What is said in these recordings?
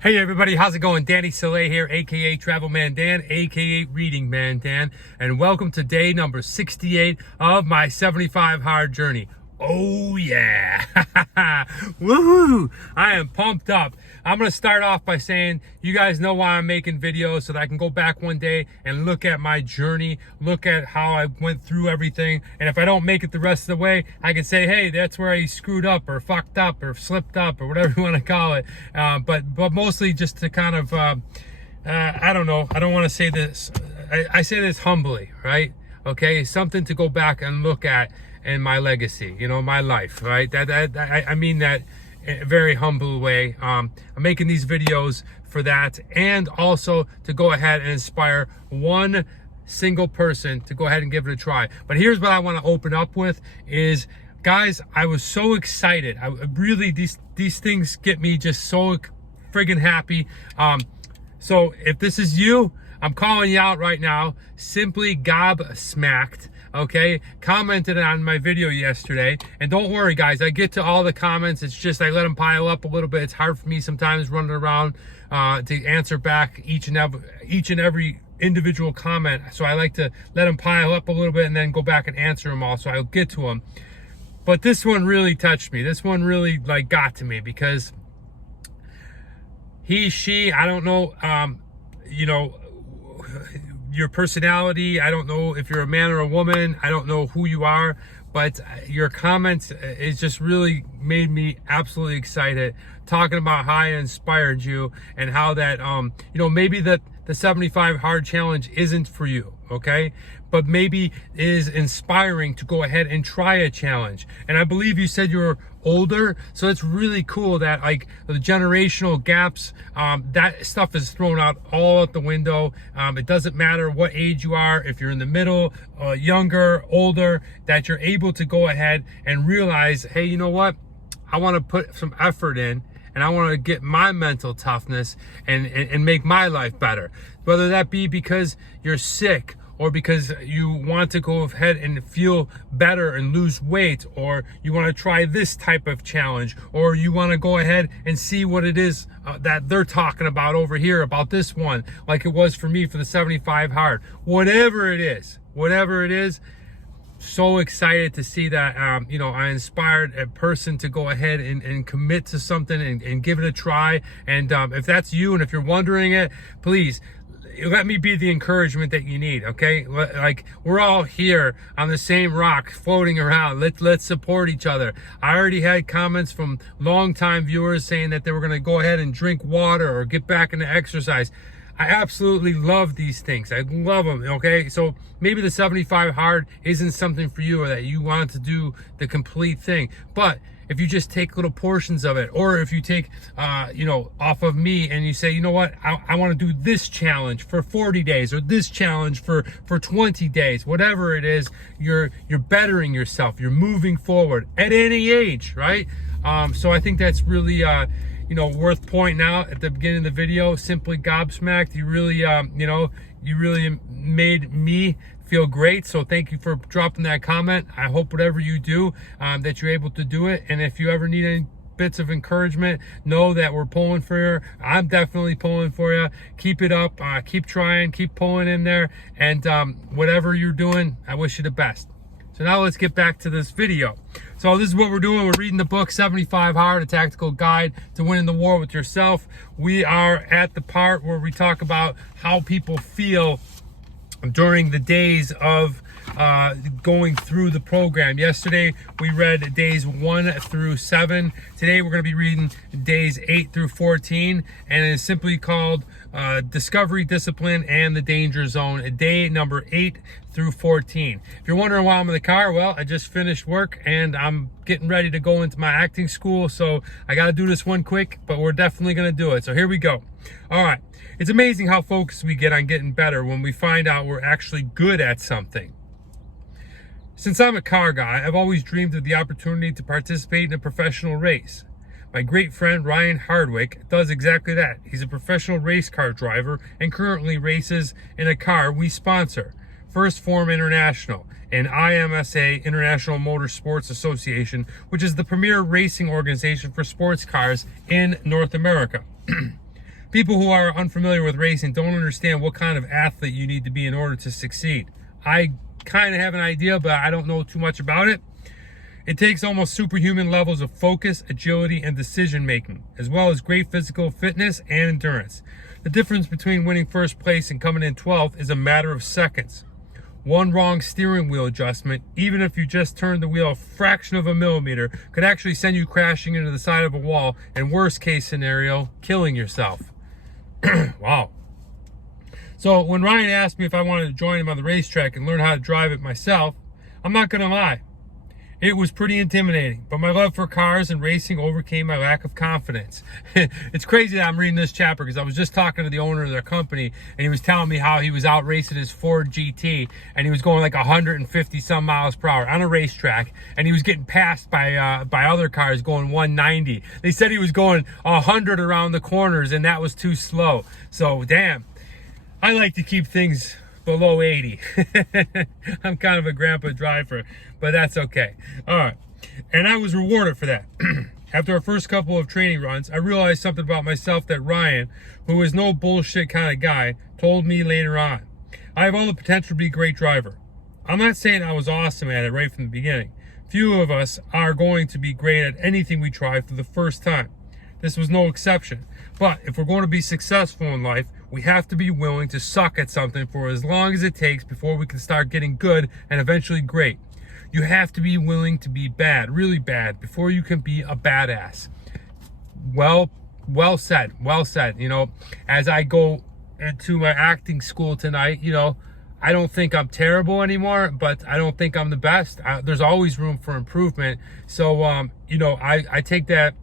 Hey everybody, how's it going? Danny Soleil here, aka Travel Man Dan, aka Reading Man Dan, and welcome to day number 68 of my 75 hard journey. Oh yeah! Woohoo! I am pumped up. I'm gonna start off by saying you guys know why I'm making videos, so that I can go back one day and look at my journey, look at how I went through everything, and if I don't make it the rest of the way, I can say, hey, that's where I screwed up or fucked up or slipped up or whatever you want to call it. But mostly just to kind of I don't know. I don't want to say this. I say this humbly, right? Okay, something to go back and look at in my legacy, you know, my life, right? I mean that in a very humble way. I'm making these videos for that, and also to go ahead and inspire one single person to go ahead and give it a try. But here's what I want to open up with is, guys, I was so excited. I really, these things get me just so friggin' happy. So if this is you, I'm calling you out right now. Simply gobsmacked. Okay, commented on my video yesterday, and don't worry guys, I get to all the comments. It's just I let them pile up a little bit. It's hard for me sometimes running around to answer back each and every individual comment, so I like to let them pile up a little bit and then go back and answer them all, so I'll get to them. But this one really touched me. This one really got to me, because she, I don't know, you know, your personality, I don't know if you're a man or a woman, I don't know who you are, but your comments, it just really made me absolutely excited, talking about how I inspired you and how that, you know, maybe the 75 hard challenge isn't for you, okay? But maybe it is inspiring to go ahead and try a challenge. And I believe you said you were older, so it's really cool that the generational gaps, that stuff is thrown out all out the window. It doesn't matter what age you are, if you're in the middle, younger, older, that you're able to go ahead and realize, hey, you know what? I want to put some effort in, and I want to get my mental toughness and make my life better. Whether that be because you're sick, or because you want to go ahead and feel better and lose weight, or you want to try this type of challenge, or you want to go ahead and see what it is that they're talking about over here about this one, like it was for me for the 75 hard. Whatever it is, so excited to see that, you know, I inspired a person to go ahead and commit to something and give it a try. And if that's you, and if you're wondering it, please let me be the encouragement that you need, okay? Like, we're all here on the same rock floating around. Let's support each other. I already had comments from longtime viewers saying that they were going to go ahead and drink water or get back into exercise. I absolutely love these things. I love them, okay? So maybe the 75 hard isn't something for you, or that you want to do the complete thing. But if you just take little portions of it, or if you take, you know, off of me and you say, you know what, I want to do this challenge for 40 days, or this challenge for 20 days, whatever it is, you're bettering yourself. You're moving forward at any age, right? So I think that's really, you know, worth pointing out at the beginning of the video. Simply gobsmacked. You really, you know, you really made me feel great. So thank you for dropping that comment. I hope whatever you do, that you're able to do it. And if you ever need any bits of encouragement, know that we're pulling for you. I'm definitely pulling for you. Keep it up. Keep trying. Keep pulling in there. And whatever you're doing, I wish you the best. So now let's get back to this video. So this is what we're doing. We're reading the book 75 Hard, A Tactical Guide to Winning the War with Yourself. We are at the part where we talk about how people feel during the days of going through the program. Yesterday we read days 1 through 7. Today we're going to be reading days 8 through 14, and it's simply called Discovery, Discipline, and the Danger Zone, day number 8 through 14. If you're wondering why I'm in the car, well, I just finished work and I'm getting ready to go into my acting school, so I got to do this one quick, but we're definitely going to do it. So here we go. All right. It's amazing how focused we get on getting better when we find out we're actually good at something. Since I'm a car guy, I've always dreamed of the opportunity to participate in a professional race. My great friend Ryan Hardwick does exactly that. He's a professional race car driver and currently races in a car we sponsor, First Form International, an IMSA, International Motorsports Association, which is the premier racing organization for sports cars in North America. People who are unfamiliar with racing don't understand what kind of athlete you need to be in order to succeed. I kind of have an idea, but I don't know too much about it. It takes almost superhuman levels of focus, agility, and decision making, as well as great physical fitness and endurance. The difference between winning first place and coming in 12th is a matter of seconds. One wrong steering wheel adjustment, even if you just turned the wheel a fraction of a millimeter, could actually send you crashing into the side of a wall, and worst case scenario, killing yourself. Wow. So when Ryan asked me if I wanted to join him on the racetrack and learn how to drive it myself, I'm not going to lie. It was pretty intimidating, but my love for cars and racing overcame my lack of confidence. It's crazy that I'm reading this chapter because I was just talking to the owner of their company, and he was telling me how he was out racing his Ford GT, and he was going like 150 some miles per hour on a racetrack, and he was getting passed by other cars going 190. They said he was going 100 around the corners, and that was too slow. So damn, I like to keep things below 80. I'm kind of a grandpa driver, but that's okay. All right. And I was rewarded for that. After our first couple of training runs, I realized something about myself that Ryan, who is no bullshit kind of guy, told me later on. I have all the potential to be a great driver. I'm not saying I was awesome at it right from the beginning. Few of us are going to be great at anything we try for the first time. This was no exception. But if we're going to be successful in life, we have to be willing to suck at something for as long as it takes before we can start getting good and eventually great. You have to be willing to be bad, really bad, before you can be a badass. Well said. You know, as I go into my acting school tonight, you know, I don't think I'm terrible anymore, but I don't think I'm the best. There's always room for improvement. So, you know, I take that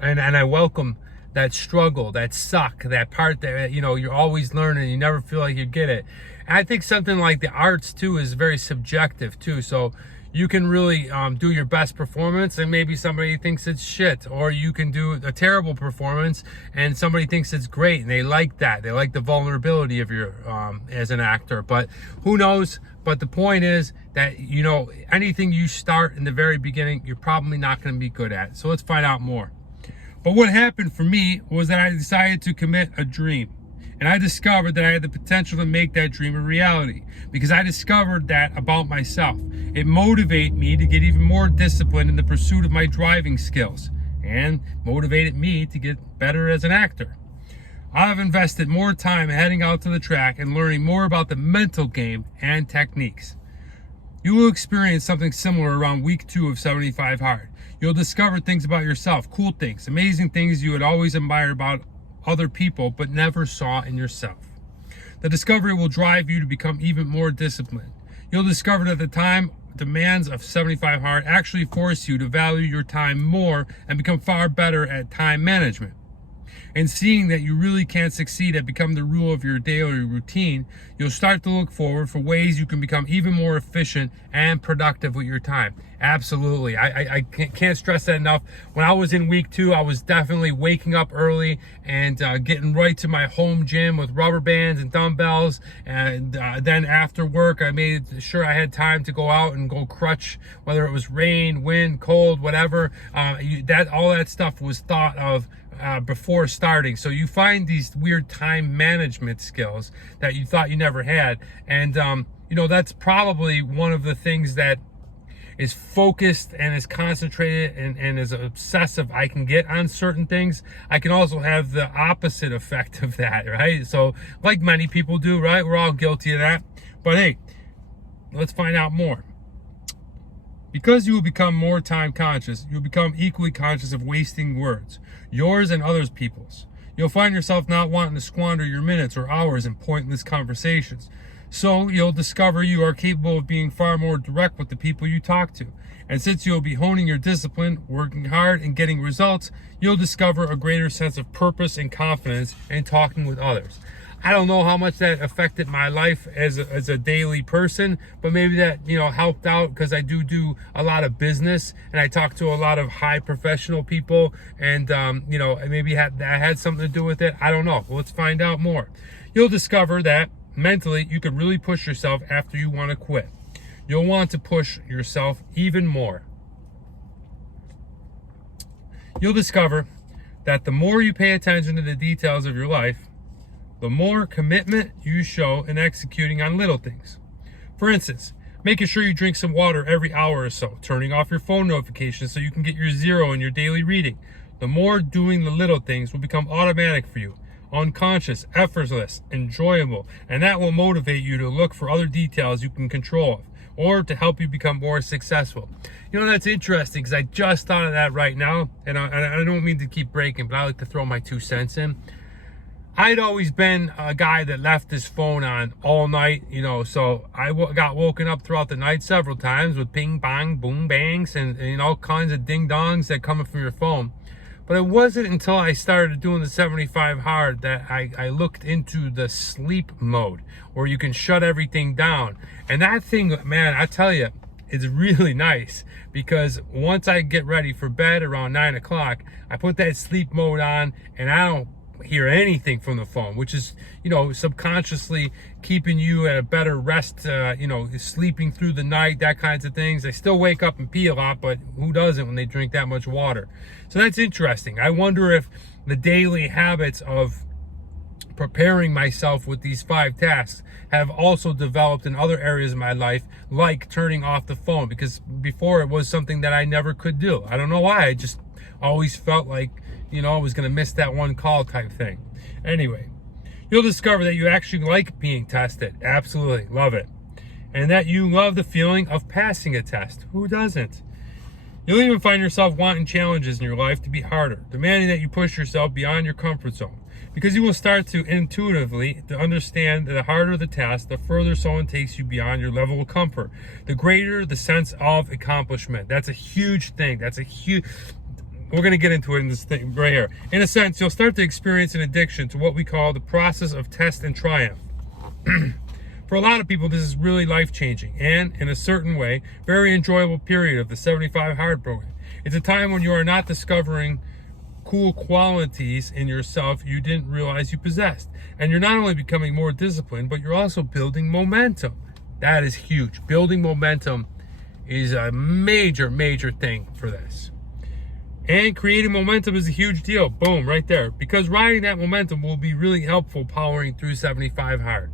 and I welcome that struggle, that suck, that part that, you know, you're always learning, you never feel like you get it. And I think something like the arts too is very subjective too. So you can really do your best performance and maybe somebody thinks it's shit, or you can do a terrible performance and somebody thinks it's great and they like that. They like the vulnerability of your as an actor, but who knows? But the point is that, you know, anything you start in the very beginning, you're probably not going to be good at. So let's find out more. But what happened for me was that I decided to commit a dream. And I discovered that I had the potential to make that dream a reality, because I discovered that about myself. It motivated me to get even more disciplined in the pursuit of my driving skills, and motivated me to get better as an actor. I've invested more time heading out to the track and learning more about the mental game and techniques. You will experience something similar around week 2 of 75 Hard. You'll discover things about yourself, cool things, amazing things you would always admire about other people but never saw in yourself. The discovery will drive you to become even more disciplined. You'll discover that the time demands of 75 Hard actually force you to value your time more and become far better at time management. And seeing that you really can't succeed at becoming the rule of your daily routine, you'll start to look forward for ways you can become even more efficient and productive with your time. Absolutely. I can't stress that enough. When I was in week 2, I was definitely waking up early and getting right to my home gym with rubber bands and dumbbells. And then after work, I made sure I had time to go out and go crutch, whether it was rain, wind, cold, whatever. All that stuff was thought of before starting. So you find these weird time management skills that you thought you never had. And, you know, that's probably one of the things that is focused and is concentrated and as obsessive I can get on certain things. I can also have the opposite effect of that, right? So like many people do, right? We're all guilty of that. But hey, let's find out more. Because you will become more time conscious, you'll become equally conscious of wasting words, yours and others' people's. You'll find yourself not wanting to squander your minutes or hours in pointless conversations. So you'll discover you are capable of being far more direct with the people you talk to. And since you'll be honing your discipline, working hard, and getting results, you'll discover a greater sense of purpose and confidence in talking with others. I don't know how much that affected my life as a daily person, but maybe that, you know, helped out because I do a lot of business and I talk to a lot of high professional people, and you know, maybe that had something to do with it. I don't know. Well, let's find out more. You'll discover that mentally you could really push yourself after you want to quit. You'll want to push yourself even more. You'll discover that the more you pay attention to the details of your life, the more commitment you show in executing on little things. For instance, making sure you drink some water every hour or so, turning off your phone notifications so you can get your zero in your daily reading. The more doing the little things will become automatic for you, unconscious, effortless, enjoyable, and that will motivate you to look for other details you can control or to help you become more successful. You know, that's interesting because I just thought of that right now, and I don't mean to keep breaking, but I like to throw my 2 cents in. I'd always been a guy that left his phone on all night, you know, so I got woken up throughout the night several times with ping, bang, boom, bangs, and all kinds of ding-dongs that come from your phone. But it wasn't until I started doing the 75 hard that I looked into the sleep mode where you can shut everything down. And that thing, man, I tell you, it's really nice because once I get ready for bed around 9 o'clock, I put that sleep mode on and I don't hear anything from the phone, which is, you know, subconsciously keeping you at a better rest, you know, sleeping through the night, that kinds of things. I still wake up and pee a lot, but who doesn't when they drink that much water? So that's interesting. I wonder if the daily habits of preparing myself with these 5 tasks have also developed in other areas of my life, like turning off the phone, because before it was something that I never could do. I don't know why. I just always felt like, you know, I was going to miss that one call type thing. Anyway, you'll discover that you actually like being tested. Absolutely. Love it. And that you love the feeling of passing a test. Who doesn't? You'll even find yourself wanting challenges in your life to be harder, demanding that you push yourself beyond your comfort zone. Because you will start to intuitively to understand that the harder the task, the further someone takes you beyond your level of comfort. The greater the sense of accomplishment. That's a huge thing. We're going to get into it in this thing right here. In a sense, you'll start to experience an addiction to what we call the process of test and triumph. For a lot of people, this is really life-changing and, in a certain way, very enjoyable period of the 75 Hard program. It's a time when you are not discovering cool qualities in yourself you didn't realize you possessed. And you're not only becoming more disciplined, but you're also building momentum. That is huge. Building momentum is a major, major thing for this. And creating momentum is a huge deal. Boom, right there. Because riding that momentum will be really helpful powering through 75 Hard.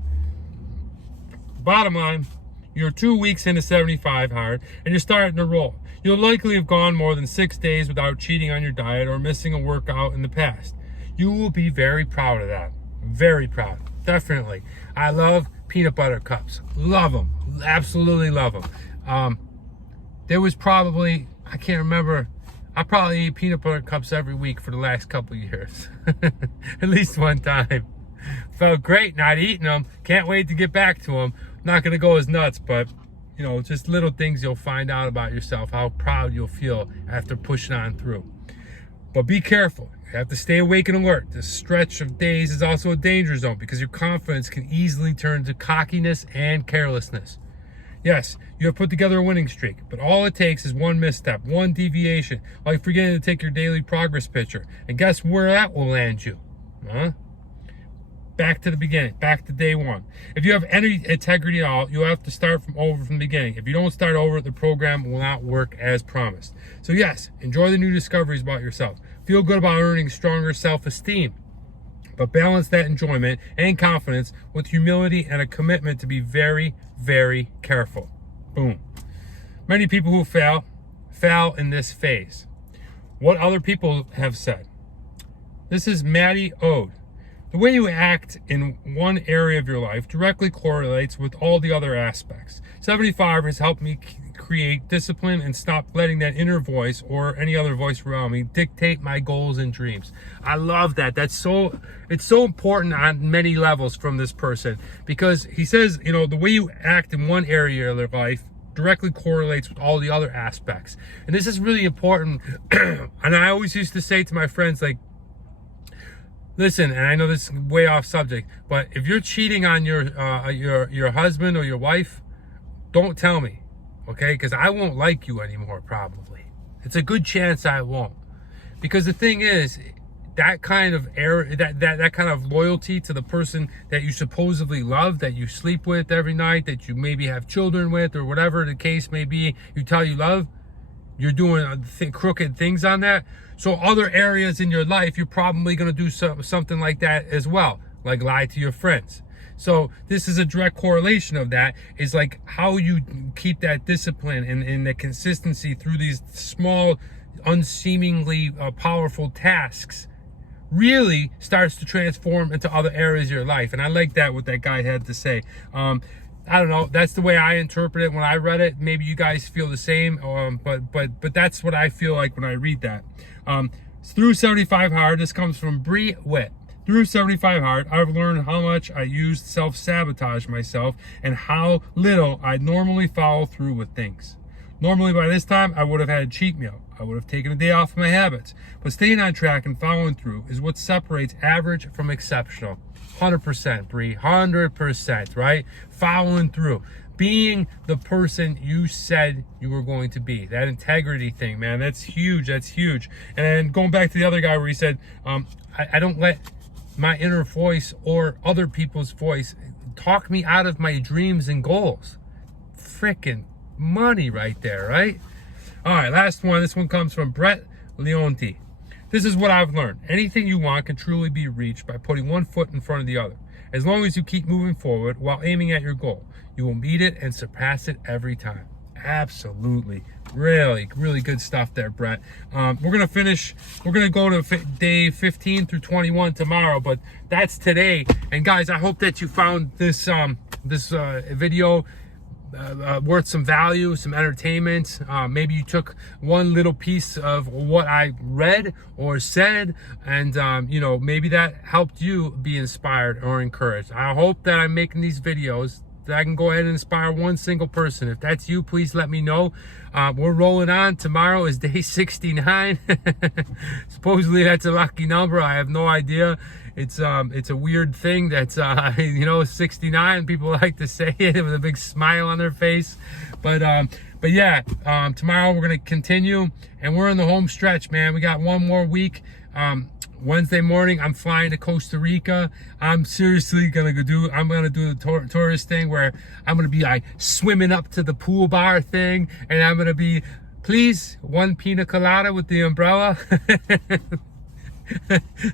Bottom line, you're 2 weeks into 75 Hard and you're starting to roll. You'll likely have gone more than 6 days without cheating on your diet or missing a workout in the past. You will be very proud of that. Very proud. Definitely. I love peanut butter cups. Love them. Absolutely love them. There was probably, I can't remember, I probably ate peanut butter cups every week for the last couple of years. At least one time. Felt great not eating them. Can't wait to get back to them. Not going to go as nuts, but, you know, just little things you'll find out about yourself, how proud you'll feel after pushing on through. But be careful. You have to stay awake and alert. This stretch of days is also a danger zone because your confidence can easily turn to cockiness and carelessness. Yes, you have put together a winning streak, but all it takes is one misstep, one deviation, like forgetting to take your daily progress picture. And guess where that will land you? Huh? Back to the beginning, back to day one. If you have any integrity at all, you'll have to start from the beginning. If you don't start over, the program will not work as promised. So yes, enjoy the new discoveries about yourself. Feel good about earning stronger self-esteem. But balance that enjoyment and confidence with humility and a commitment to be very, very careful. Boom. Many people who fail in this phase. What other people have said. This is Maddie Ode. The way you act in one area of your life directly correlates with all the other aspects. 75 has helped me create discipline and stop letting that inner voice or any other voice around me dictate my goals and dreams. I love that. It's so important on many levels from this person because he says, you know, the way you act in one area of their life directly correlates with all the other aspects. And this is really important. And I always used to say to my friends, like, listen, and I know this is way off subject, but if you're cheating on your husband or your wife, don't tell me, okay? Because I won't like you anymore, probably. It's a good chance I won't. Because the thing is, that kind of that kind of loyalty to the person that you supposedly love, that you sleep with every night, that you maybe have children with, or whatever the case may be, you tell you love, you're doing crooked things on that. So other areas in your life, you're probably going to do something like that as well, like lie to your friends. So this is a direct correlation of that, is like how you keep that discipline and the consistency through these small, unseemingly powerful tasks really starts to transform into other areas of your life. And I like that, what that guy had to say. I don't know, that's the way I interpret it when I read it. Maybe you guys feel the same, but that's what I feel like when I read that. Through 75 Hard, this comes from Bree Witt. Through 75 Hard, I've learned how much I used self-sabotage myself and how little I normally follow through with things. Normally by this time, I would have had a cheat meal. I would have taken a day off of my habits. But staying on track and following through is what separates average from exceptional. 100%, Bree, 100%, right? Following through. Being the person you said you were going to be. That integrity thing, man, that's huge, that's huge. And then going back to the other guy where he said, I don't let my inner voice or other people's voice talk me out of my dreams and goals. Freaking money right there, right? All right, last one. This one comes from Brett Leonti. This is what I've learned. Anything you want can truly be reached by putting one foot in front of the other. As long as you keep moving forward while aiming at your goal, you will meet it and surpass it every time. Absolutely. Really, really good stuff there, Brett. We're going to finish. We're going to go to day 15 through 21 tomorrow, but that's today. And guys, I hope that you found this video worth some value, some entertainment. Maybe you took one little piece of what I read or said, and maybe that helped you be inspired or encouraged. I hope that I'm making these videos that I can go ahead and inspire one single person. If that's you, please let me know. We're rolling on. Tomorrow is day 69. Supposedly that's a lucky number. I have no idea. It's a weird thing that's 69. People like to say it with a big smile on their face. But yeah, tomorrow we're gonna continue, and we're in the home stretch, man. We got one more week. Wednesday morning, I'm flying to Costa Rica. I'm seriously gonna do the tourist thing where I'm gonna be like swimming up to the pool bar thing, and I'm gonna be, please, one pina colada with the umbrella.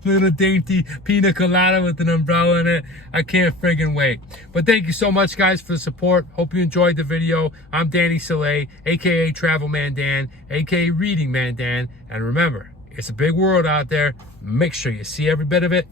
Little dainty pina colada with an umbrella in it. I can't friggin' wait. But thank you so much, guys, for the support. Hope you enjoyed the video. I'm Danny Soleil, aka Travel Man Dan, aka Reading Man Dan. And remember, it's a big world out there. Make sure you see every bit of it